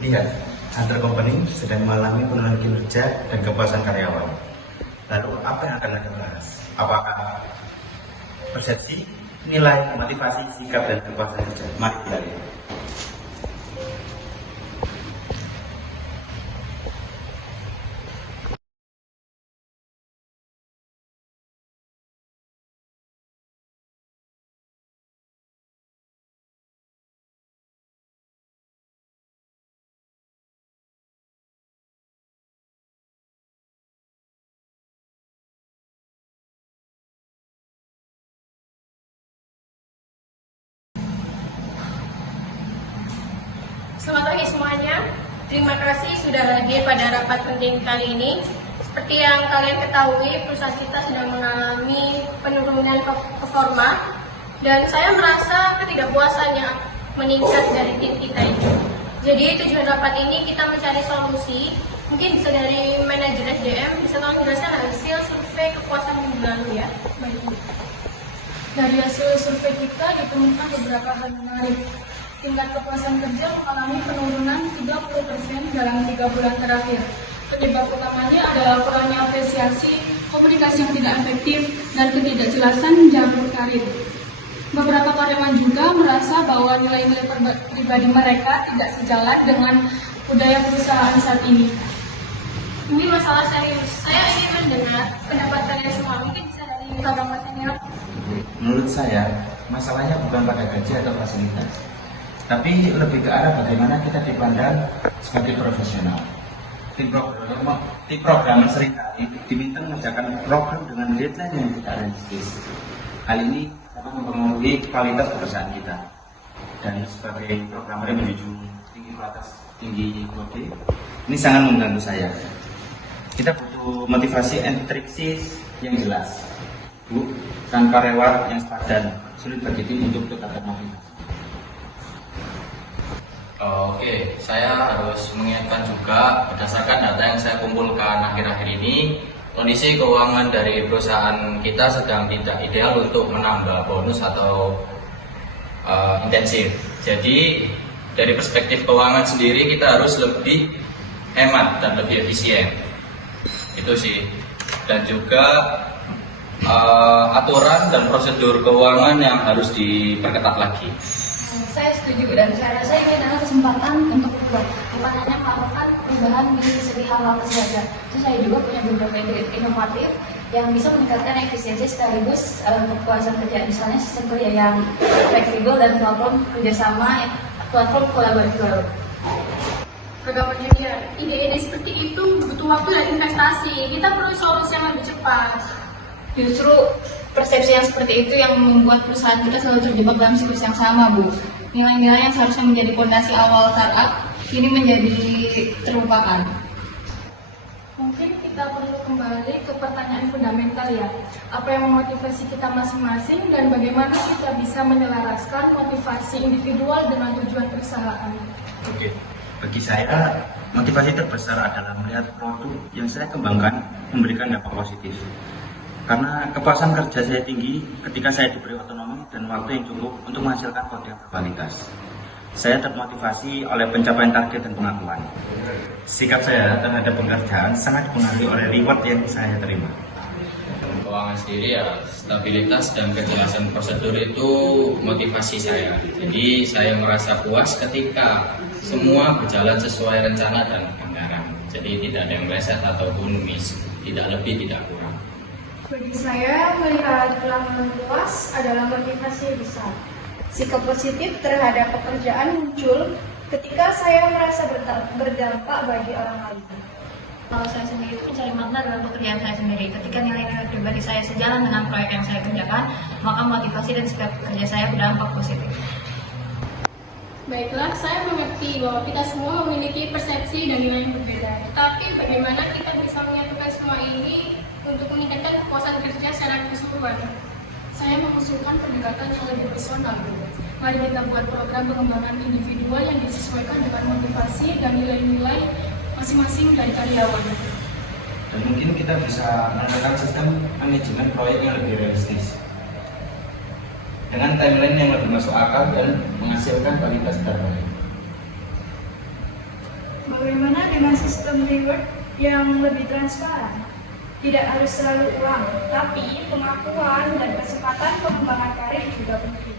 Lihat, Hunter Company sedang mengalami penurunan kinerja dan kepuasan karyawan. Lalu apa yang akan Anda bahas? Apakah persepsi, nilai, motivasi, sikap, dan kepuasan kerja? Mari kita lihat. Selamat pagi semuanya. Terima kasih sudah hadir pada rapat penting kali ini. Seperti yang kalian ketahui, perusahaan kita sedang mengalami penurunan performa dan saya merasa ketidakpuasan yang meningkat dari tim kita ini. Jadi tujuan rapat ini kita mencari solusi. Mungkin bisa dari manajer SDM bisa tolong jelaskan hasil survei kepuasan minggu lalu ya. Baik. Dari hasil survei kita ditemukan beberapa hal menarik. Tingkat kepuasan kerja mengalami penurunan 30% dalam 3 bulan terakhir. Penyebab utamanya adalah kurangnya apresiasi, komunikasi yang tidak efektif, dan ketidakjelasan jalur karir. Beberapa karyawan juga merasa bahwa nilai-nilai pribadi mereka tidak sejalan dengan budaya perusahaan saat ini. Ini masalah serius. Saya ingin mendengar pendapat kalian semua. Mungkin bisa dari Bapak Senior. Menurut saya, masalahnya bukan pada gaji atau fasilitas, tapi lebih ke arah bagaimana kita dipandang sebagai profesional. Tim programmer seringkali diminta mengerjakan program dengan deadline yang tidak realistis. Hal ini dapat mempengaruhi kualitas pekerjaan kita. Dan sebagai programmer yang menuju tinggi kualitas, tinggi kode, ini sangat mengganggu saya. Kita butuh motivasi intrinsik yang jelas. Tanpa reward yang sepadan, sulit bagi tim untuk tetap termotivasi. Oke, saya harus mengingatkan juga berdasarkan data yang saya kumpulkan akhir-akhir ini, kondisi keuangan dari perusahaan kita sedang tidak ideal untuk menambah bonus atau intensif. Jadi dari perspektif keuangan sendiri kita harus lebih hemat dan lebih efisien. Itu sih. Dan juga aturan dan prosedur keuangan yang harus diperketat lagi. Saya setuju dan saya rasa ini adalah kesempatan untuk berubah, bukan hanya melakukan perubahan di segi hal-hal saja. Terus saya juga punya beberapa ide inovatif yang bisa meningkatkan efisiensi sekaligus kepuasan kerja, misalnya sistem kerja yang fleksibel dan platform kerjasama, platform kolaboratif. Program junior, ide-ide seperti itu butuh waktu dan investasi. Kita perlu solusi yang lebih cepat. Justru persepsi yang seperti itu yang membuat perusahaan kita selalu terjebak dalam siklus yang sama, Bu. Nilai-nilai yang seharusnya menjadi fondasi awal startup kini menjadi terlupakan. Mungkin kita perlu kembali ke pertanyaan fundamental ya. Apa yang memotivasi kita masing-masing dan bagaimana kita bisa menyelaraskan motivasi individual dengan tujuan perusahaan. Oke. Bagi saya, motivasi terbesar adalah melihat produk yang saya kembangkan memberikan dampak positif. Karena kepuasan kerja saya tinggi ketika saya diberi otonomi dan waktu yang cukup untuk menghasilkan kode yang berkualitas. Saya termotivasi oleh pencapaian target dan pengakuan. Sikap saya terhadap pekerjaan sangat dipengaruhi oleh reward yang saya terima. Keuangan sendiri ya, stabilitas dan kejelasan prosedur itu motivasi saya. Jadi saya merasa puas ketika semua berjalan sesuai rencana dan anggaran. Jadi tidak ada yang meleset ataupun miss, tidak lebih tidak kurang. Bagi saya, melihat pelanggan puas adalah motivasi besar. Sikap positif terhadap pekerjaan muncul ketika saya merasa berdampak bagi orang lain. Kalau saya sendiri itu mencari makna dalam pekerjaan saya sendiri. Ketika nilai-nilai pribadi saya sejalan dengan proyek yang saya kerjakan, maka motivasi dan sikap kerja saya berdampak positif. Baiklah, saya mengerti bahwa kita semua memiliki persepsi dan nilai yang berbeda. Tapi bagaimana kita bisa menyatukan semua ini untuk meningkatkan kepuasan kerja secara keseluruhan? Saya mengusulkan pendekatan yang lebih personal. Mari kita buat program pengembangan individual yang disesuaikan dengan motivasi dan nilai-nilai masing-masing dari karyawan. Dan mungkin kita bisa menggunakan sistem manajemen proyek yang lebih realistis dengan timeline yang lebih masuk akal dan menghasilkan kualitas terbaik. Bagaimana dengan sistem reward yang lebih transparan? Tidak harus selalu uang, tapi pengakuan dan kesempatan pengembangan karir juga penting.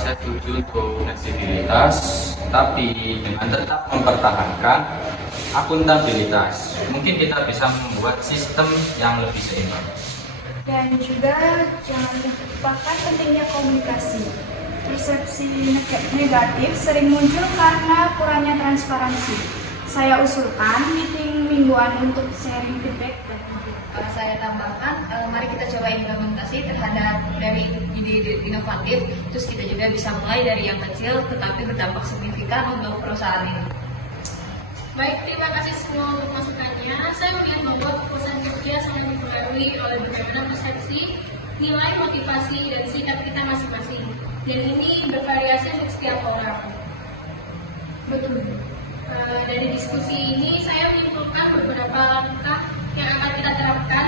Saya setuju untuk fleksibilitas, tapi dengan tetap mempertahankan akuntabilitas. Mungkin kita bisa membuat sistem yang lebih seimbang. Dan juga jangan lupakan pentingnya komunikasi. Persepsi negatif sering muncul karena kurangnya transparansi. Saya usulkan meeting mingguan untuk sharing feedback dan ide. Saya tambahkan, mari kita coba implementasi terhadap dari ide-ide inovatif, terus kita juga bisa mulai dari yang kecil tetapi berdampak signifikan untuk perusahaan ini. Baik, terima kasih semua untuk masukannya. Saya melihat bahwa kepuasan kerja sangat dipengaruhi oleh bagaimana persepsi, nilai, motivasi, dan sikap kita masing-masing. Dan ini bervariasi untuk setiap orang. Betul. Dari diskusi ini, saya menyimpulkan beberapa langkah yang akan kita terapkan.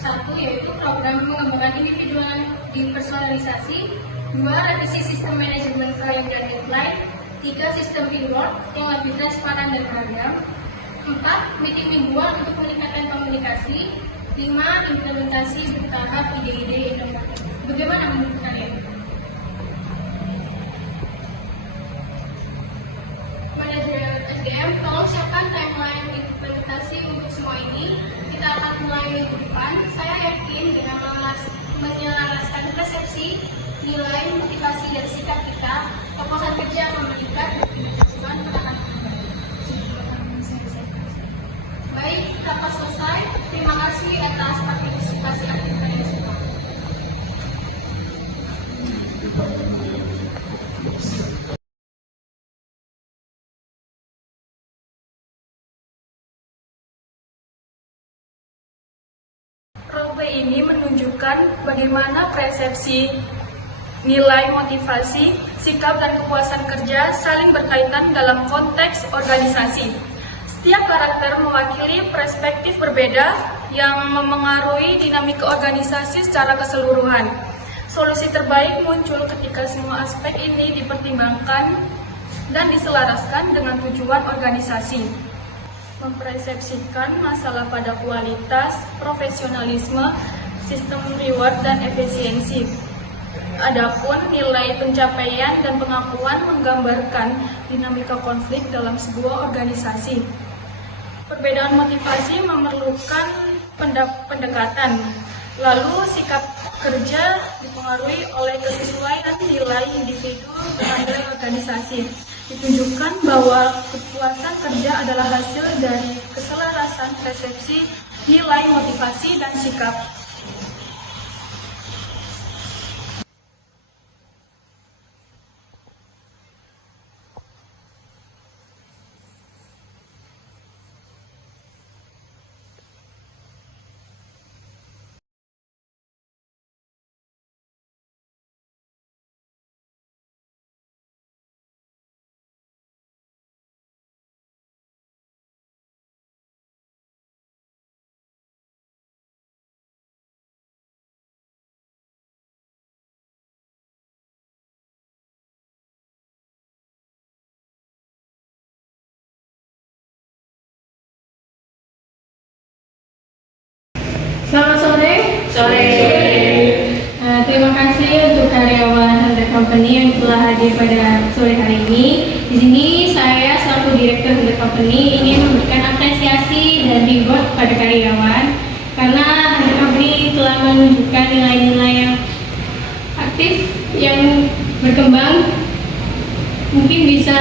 Satu, yaitu program pengembangan individual dipersonalisasi. Dua, revisi sistem manajemen klien dan deadline. 3. Sistem reward yang lebih transparan dan beragam. 4. Meeting mingguan untuk meningkatkan komunikasi. 5. Implementasi bertahap ide-ide inovatif. Bagaimana menurut kalian? Manajemen SDM, tolong siapkan timeline implementasi untuk semua ini. Kita akan mulai minggu depan. Saya yakin dengan menyelaraskan persepsi, nilai, motivasi, dan sikap kita, kepuasan kerja akan meningkat dan keberhasilan akan meningkat. Baik, rapat selesai. Terima kasih atas partisipasi aktif kalian semua. Role ini menunjukkan bagaimana persepsi, nilai, motivasi, sikap, dan kepuasan kerja saling berkaitan dalam konteks organisasi. Setiap karakter mewakili perspektif berbeda yang memengaruhi dinamika organisasi secara keseluruhan. Solusi terbaik muncul ketika semua aspek ini dipertimbangkan dan diselaraskan dengan tujuan organisasi. Mempersepsikan masalah pada kualitas, profesionalisme, sistem reward, dan efisiensi. Adapun nilai pencapaian dan pengakuan menggambarkan dinamika konflik dalam sebuah organisasi. Perbedaan motivasi memerlukan pendekatan. Lalu sikap kerja dipengaruhi oleh kesesuaian nilai individu dengan nilai organisasi. Ditunjukkan bahwa kepuasan kerja adalah hasil dari keselarasan persepsi, nilai, motivasi, dan sikap. Selamat sore. Terima kasih untuk karyawan Honda Company yang telah hadir pada sore hari ini. Di sini saya selaku Direktur Honda Company ingin memberikan apresiasi dan reward pada karyawan karena Honda Company telah menunjukkan nilai-nilai yang aktif yang berkembang. Mungkin bisa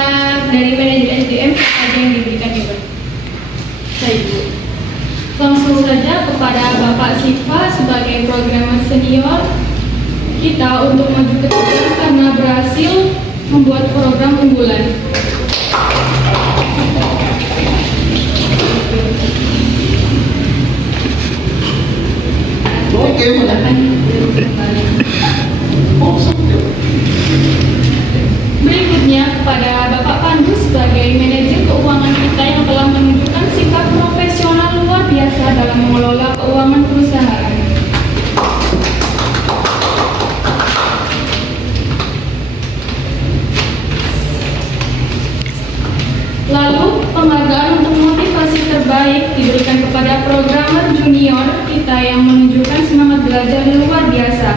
dari manajer SDM ada yang diberikan reward. Langsung saja kepada Bapak Siva sebagai programmer senior kita untuk maju ke depan karena berhasil membuat program unggulan. Oke. Berikutnya kepada Bapak Pandu sebagai manajer keuangan kita yang telah menunjukkan sikap profesional luar biasa dalam mengelola keuangan perusahaan. penghargaan untuk motivasi terbaik diberikan kepada programmer junior kita yang menunjukkan semangat belajar luar biasa.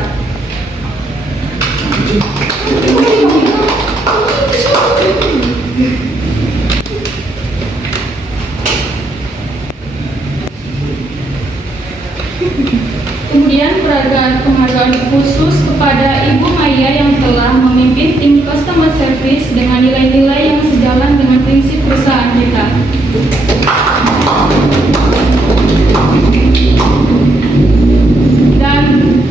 Kemudian penghargaan khusus kepada Ibu Maya yang telah memimpin tim customer service dengan nilai-nilai yang sejalan dengan prinsip perusahaan kita. Dan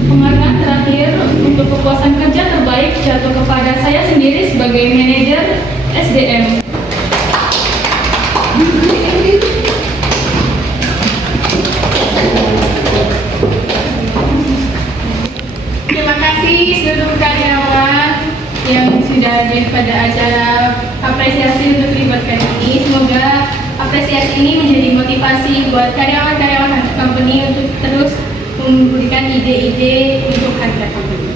penghargaan terakhir untuk kepuasan kerja terbaik jatuh kepada saya sendiri sebagai manajer SDM. Terima kasih seluruh karyawan yang sudah hadir pada acara apresiasi untuk Reward kali ini. Semoga apresiasi ini menjadi motivasi buat karyawan-karyawan Hunter Company untuk terus memberikan ide-ide untuk Hunter Company.